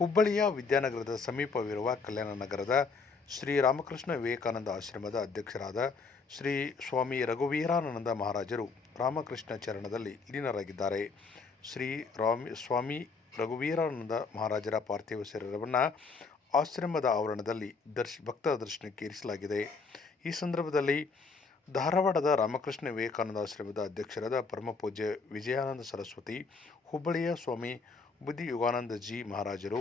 ಹುಬ್ಬಳ್ಳಿಯ ವಿದ್ಯಾನಗರದ ಸಮೀಪವಿರುವ ಕಲ್ಯಾಣ ನಗರದ ಶ್ರೀ ರಾಮಕೃಷ್ಣ ವಿವೇಕಾನಂದ ಆಶ್ರಮದ ಅಧ್ಯಕ್ಷರಾದ ಶ್ರೀ ಸ್ವಾಮಿ ರಘುವೀರಾನಂದ ಮಹಾರಾಜರು ರಾಮಕೃಷ್ಣ ಚರಣದಲ್ಲಿ ಲೀನರಾಗಿದ್ದಾರೆ. ಶ್ರೀ ರಾಮ್, ಸ್ವಾಮಿ ರಘುವೀರಾನಂದ ಮಹಾರಾಜರ ಪಾರ್ಥಿವ ಶರೀರವನ್ನು ಆಶ್ರಮದ ಆವರಣದಲ್ಲಿ ದರ್ಶ್ ಭಕ್ತರ ದರ್ಶನಕ್ಕೆ ಇರಿಸಲಾಗಿದೆ ಈ ಸಂದರ್ಭದಲ್ಲಿ ಧಾರವಾಡದ ರಾಮಕೃಷ್ಣ ವಿವೇಕಾನಂದ ಆಶ್ರಮದ ಅಧ್ಯಕ್ಷರಾದ ಪರಮಪೂಜ್ಯ ವಿಜಯಾನಂದ ಸರಸ್ವತಿ, ಹುಬ್ಬಳ್ಳಿಯ ಸ್ವಾಮಿ ಬುದ್ಧಿ ಯುಗಾನಂದಜಿ ಮಹಾರಾಜರು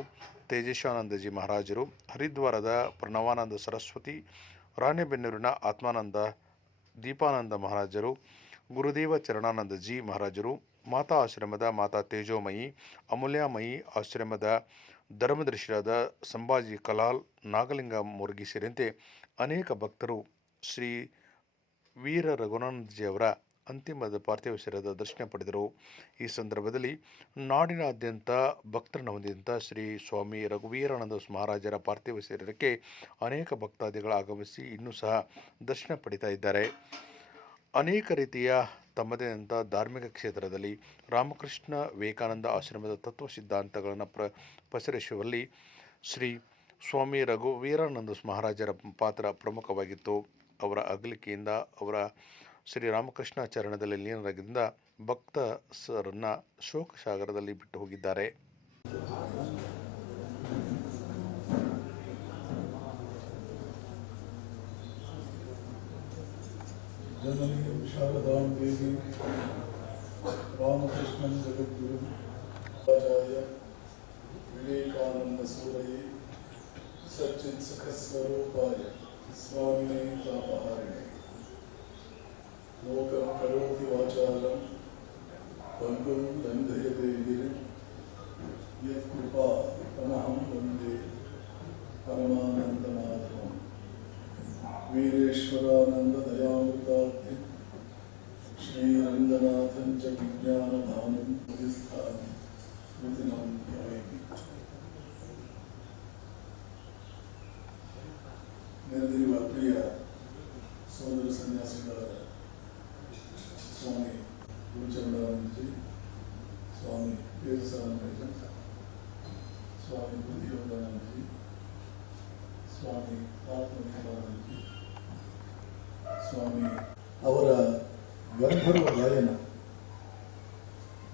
ತೇಜಸ್ವಾನಂದಜಿ ಮಹಾರಾಜರು, ಹರಿದ್ವಾರದ ಪ್ರಣವಾನಂದ ಸರಸ್ವತಿ, ರಾಣೆಬೆನ್ನೂರಿನ ಆತ್ಮಾನಂದ ದೀಪಾನಂದ ಮಹಾರಾಜರು, ಗುರುದೇವ ಚರಣಾನಂದಜಿ ಮಹಾರಾಜರು, ಮಾತಾ ಆಶ್ರಮದ ಮಾತಾ ತೇಜೋಮಯಿ, ಅಮೂಲ್ಯಮಯಿ ಆಶ್ರಮದ ಧರ್ಮದರ್ಶಿಯಾದ ಸಂಭಾಜಿ ಕಲಾಲ್, ನಾಗಲಿಂಗ ಮುರುಗಿ ಸೇರಿದಂತೆ ಅನೇಕ ಭಕ್ತರು ಶ್ರೀ ವೀರ ರಘುನಾಥಜಿಯವರ ಅಂತಿಮದ ಪಾರ್ಥಿವ ಶರೀರದ ದರ್ಶನ ಪಡೆದರು. ಈ ಸಂದರ್ಭದಲ್ಲಿ ನಾಡಿನಾದ್ಯಂತ ಭಕ್ತರನ್ನು ಹೊಂದಿದಂಥ ಶ್ರೀ ಸ್ವಾಮಿ ರಘುವೀರಾನಂದ ಮಹಾರಾಜರ ಪಾರ್ಥಿವ ಶರೀರಕ್ಕೆ ಅನೇಕ ಭಕ್ತಾದಿಗಳು ಆಗಮಿಸಿ ಇನ್ನೂ ಸಹ ದರ್ಶನ ಪಡಿತಾ ಇದ್ದಾರೆ. ಅನೇಕ ರೀತಿಯ ತಮ್ಮದೇ ಆದಂಥ ಧಾರ್ಮಿಕ ಕ್ಷೇತ್ರದಲ್ಲಿ ರಾಮಕೃಷ್ಣ ವಿವೇಕಾನಂದ ಆಶ್ರಮದ ತತ್ವ ಸಿದ್ಧಾಂತಗಳನ್ನು ಪ್ರ ಪಸರಿಸುವಲ್ಲಿ ಶ್ರೀ ಸ್ವಾಮಿ ರಘುವೀರಾನಂದ ಮಹಾರಾಜರ ಪಾತ್ರ ಪ್ರಮುಖವಾಗಿತ್ತು. ಅವರ ಅಗಲಿಕೆಯಿಂದ ಅವರ ಶ್ರೀರಾಮಕೃಷ್ಣ ಚರಣದಲ್ಲಿ ಲೀನರಾಗಿದ್ದ ಭಕ್ತರನ್ನು ಶೋಕ ಸಾಗರದಲ್ಲಿ ಬಿಟ್ಟು ಹೋಗಿದ್ದಾರೆ. ಜನನಿ ವಿಶಾಲದಾಂಬೇವಿ ರಾಮಕೃಷ್ಣನ್ ಜಗದ್ಗುರು ಆಚಾರ್ಯ ವಿವೇಕಾನಂದ ಸೂರಯಿ ಸಚ್ಚಿನ್ ಸುಖ ಸ್ವರೂಪಾಯ ಸ್ವಾಮಿ वीरेश्वरानंद दयामृताब्धि श्रीरंगनाथं च विज्ञानभानं हृदिस्थानं कृतिनं भवेमि ನೆರೆದಿರುವ ಪ್ರಿಯ ಸೋದರ ಸನ್ಯಾಸಿಗಳಾದ ಸ್ವಾಮಿ ಗುರುಚರಣಾನಂದಜಿ ಸ್ವಾಮಿ ತೀರ್ಥಸಾನಂದಜಿ ಸ್ವಾಮಿ ಬುದ್ಧಿಯೋಗಾನಂದಜಿ ಸ್ವಾಮಿ ಆತ್ಮನಿರ್ಭರಾನಂದಜಿ ಅವರ ಗಂಧರ್ವ ಗಾಯನ.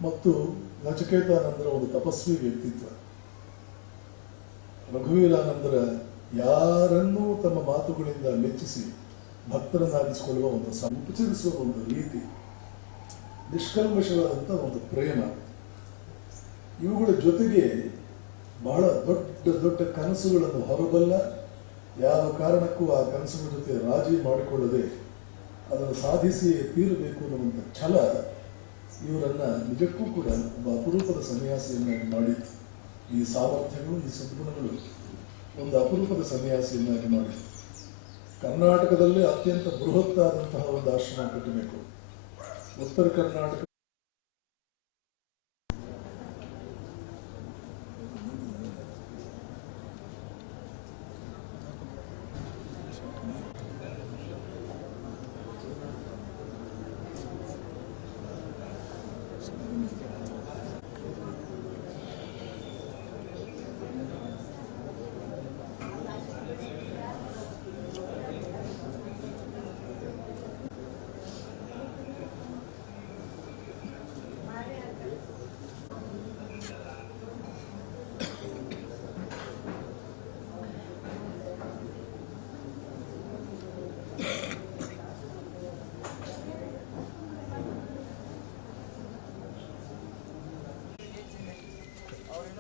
ಮತ್ತು ನಚಿಕೇತಾನಂದರ ಒಂದು ತಪಸ್ವಿ ವ್ಯಕ್ತಿತ್ವ. ರಘುವೀರಾನಂದರ ಯಾರನ್ನೂ ತಮ್ಮ ಮಾತುಗಳಿಂದ ಮೆಚ್ಚಿಸಿ ಭಕ್ತರನ್ನಾಗಿಸಿಕೊಳ್ಳುವ ಒಂದು ಸಂಪಚರಿಸುವ ಒಂದು ರೀತಿ. ನಿಷ್ಕಲ್ಮಶವಾದಂಥ ಒಂದು ಪ್ರೇಮ. ಇವುಗಳ ಜೊತೆಗೆ ಬಹಳ ದೊಡ್ಡ ದೊಡ್ಡ ಕನಸುಗಳನ್ನು ಹೊರಬಲ್ಲ ಯಾವ ಕಾರಣಕ್ಕೂ ಆ ಕನಸುಗಳ ಜೊತೆ ರಾಜಿ ಮಾಡಿಕೊಳ್ಳದೆ ಅದನ್ನು ಸಾಧಿಸಿ ತೀರಬೇಕು ಅನ್ನುವಂಥ ಛಲ ಇವರನ್ನ ನಿಜಕ್ಕೂ ಕೂಡ ಒಬ್ಬ ಅಪರೂಪದ ಸನ್ಯಾಸಿಯನ್ನಾಗಿ ಮಾಡಿತ್ತು ಈ ಸಾಮರ್ಥ್ಯಗಳು, ಈ ಸದ್ಗುಣಗಳು ಒಂದು ಅಪರೂಪದ ಸನ್ಯಾಸಿಯನ್ನಾಗಿ ಮಾಡಿತ್ತು ಕರ್ನಾಟಕದಲ್ಲೇ ಅತ್ಯಂತ ಬೃಹತ್ತಾದಂತಹ ಒಂದು ಆಶ್ರಮ ಕಟ್ಟಬೇಕು. ಉತ್ತರ ಕರ್ನಾಟಕ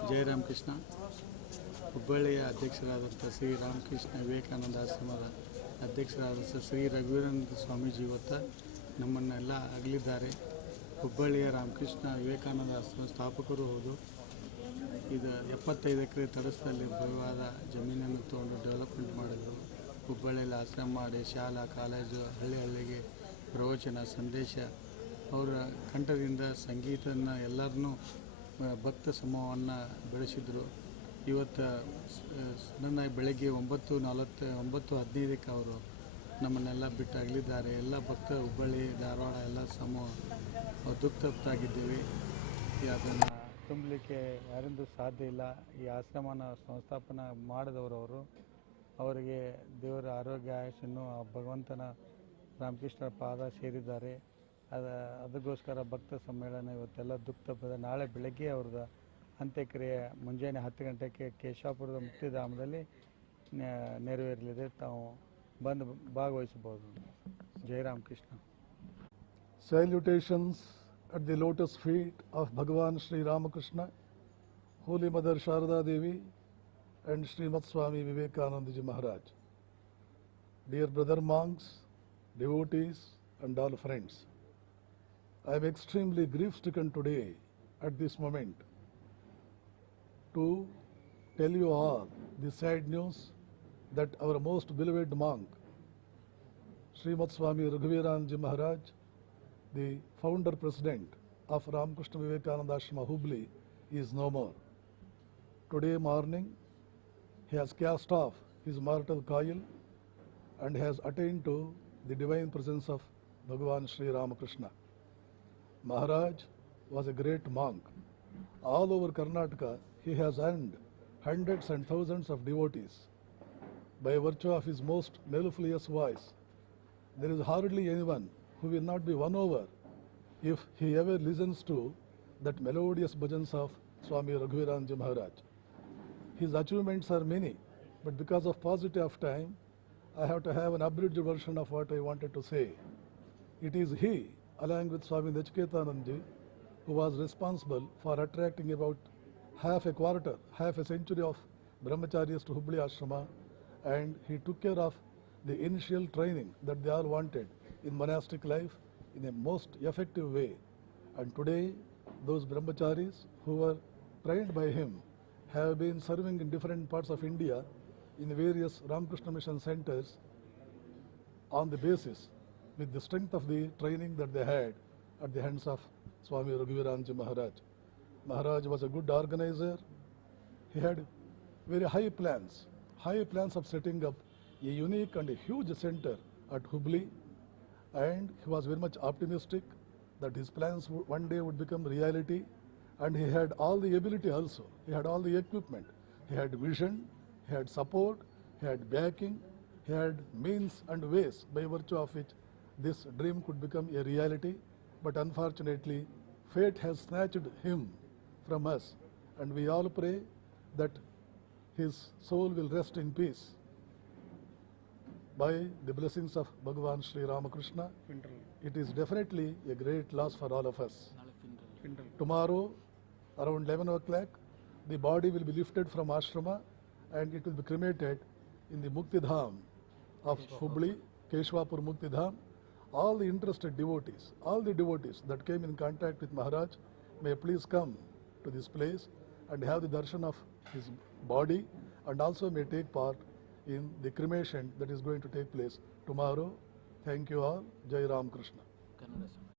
ಜಯ ರಾಮಕೃಷ್ಣ. ಹುಬ್ಬಳ್ಳಿಯ ಅಧ್ಯಕ್ಷರಾದಂಥ ಶ್ರೀ ರಾಮಕೃಷ್ಣ ವಿವೇಕಾನಂದ ಆಶ್ರಮದ ಅಧ್ಯಕ್ಷರಾದಂಥ ಶ್ರೀ ರಘುವೀರಾನಂದ ಸ್ವಾಮೀಜಿ ಇವತ್ತು ನಮ್ಮನ್ನೆಲ್ಲ ಅಗಲಿದ್ದಾರೆ. ಹುಬ್ಬಳ್ಳಿಯ ರಾಮಕೃಷ್ಣ ವಿವೇಕಾನಂದ ಆಶ್ರಮ ಸ್ಥಾಪಕರು ಹೌದು. ಇದು ಎಪ್ಪತ್ತೈದು ಎಕರೆ ತಡಸ್ದಲ್ಲಿ ಬಲವಾದ ಜಮೀನನ್ನು ತಗೊಂಡು ಡೆವಲಪ್ಮೆಂಟ್ ಮಾಡಿದ್ರು. ಹುಬ್ಬಳ್ಳಿಯಲ್ಲಿ ಆಶ್ರಮ ಮಾಡಿ ಶಾಲಾ, ಕಾಲೇಜು, ಹಳ್ಳಿ ಹಳ್ಳಿಗೆ ಪ್ರವಚನ, ಸಂದೇಶ, ಅವರ ಕಂಠದಿಂದ ಸಂಗೀತನ ಎಲ್ಲರನ್ನೂ ಭಕ್ತ ಸಮೂಹವನ್ನು ಬೆಳೆಸಿದರು. ಇವತ್ತು ನನ್ನ ಬೆಳಗ್ಗೆ ಒಂಬತ್ತು ನಲವತ್ತು, ಒಂಬತ್ತು ಹದಿನೈದಕ್ಕೆ ಅವರು ನಮ್ಮನ್ನೆಲ್ಲ ಬಿಟ್ಟು ಅಗಲಿದ್ದಾರೆ ಎಲ್ಲ ಭಕ್ತ ಹುಬ್ಬಳ್ಳಿ, ಧಾರವಾಡ ಎಲ್ಲ ಸಮೂಹ ದುಃಖ ತಪ್ತಾಗಿದ್ದೇವೆ ಅದನ್ನು ತುಂಬಲಿಕ್ಕೆ ಯಾರಿಂದೂ ಸಾಧ್ಯ ಇಲ್ಲ. ಈ ಆಶ್ರಮನ ಸಂಸ್ಥಾಪನ ಮಾಡಿದವರು ಅವರು. ಅವರಿಗೆ ದೇವರ ಆರೋಗ್ಯ ಆಯುಷನ್ನು ಭಗವಂತನ ರಾಮಕೃಷ್ಣ ಪಾದ ಸೇರಿದ್ದಾರೆ. ಅದ ಅದಕ್ಕೋಸ್ಕರ ಭಕ್ತ ಸಮ್ಮೇಳನ ಇವತ್ತೆಲ್ಲ ದುಃಖ ನಾಳೆ ಬೆಳಗ್ಗೆ ಅವ್ರದ್ದು ಅಂತ್ಯಕ್ರಿಯೆ ಮುಂಜಾನೆ ಹತ್ತು ಗಂಟೆಗೆ ಕೇಶಾಪುರದ ಮುಕ್ತಿಧಾಮದಲ್ಲಿ ನೆರವೇರಲಿದೆ. ತಾವು ಬಂದು ಭಾಗವಹಿಸಬಹುದು. Jayaram Krishna salutations at the lotus feet of Bhagavan Sri Ramakrishna holy mother Sarada Devi and Shrimat Swami Vivekanandaji Maharaj dear brother monks devotees and all friends I am extremely grief stricken today at this moment to tell you all the sad news that our most beloved monk, Srimad Swami Raghuviranji Maharaj, the founder president of Ramakrishna Vivekananda Ashrama Hubli, is no more. Today morning, he has cast off his mortal coil and has attained to the divine presence of Bhagavan Sri Ramakrishna. Maharaj was a great monk. All over Karnataka, he has earned hundreds and thousands of devotees. By virtue of his most mellifluous voice, there is hardly anyone who will not be won over if he ever listens to that melodious bhajans of Swami Raghuviranji Maharaj. His achievements are many, but because of paucity of time, I have to have an abridged version of what I wanted to say. It is he, along with Swami Nachiketanandji, who was responsible for attracting about half a quarter, half a century of brahmacharyas to Hubli Ashrama, and he took care of the initial training that they all wanted in monastic life in a most effective way. And today, those brahmacharis who were trained by him have been serving in different parts of India in various Ramakrishna Mission centers on the basis with the strength of the training that they had at the hands of Swami Raghuviranji Maharaj. Maharaj was a good organizer. He had very high plans, high plans of setting up a unique and a huge center at Hubli, and he was very much optimistic that his plans one day would become reality, and he had all the ability also. He had all the equipment. He had vision, he had support, he had backing, he had means and ways by virtue of which this dream could become a reality. But unfortunately, fate has snatched him from us, and we all pray that his soul will rest in peace by the blessings of Bhagavan Sri Ramakrishna. It is definitely a great loss for all of us. Tomorrow, around 11 o'clock, the body will be lifted from ashrama and it will be cremated in the Mukti Dham of Hubli, Keshwapur Mukti Dham all the interested devotees, all the devotees that came in contact with Maharaj may please come to this place and have the darshan of his body and also may take part in the cremation that is going to take place tomorrow. Thank you all. Jai Ram Krishna.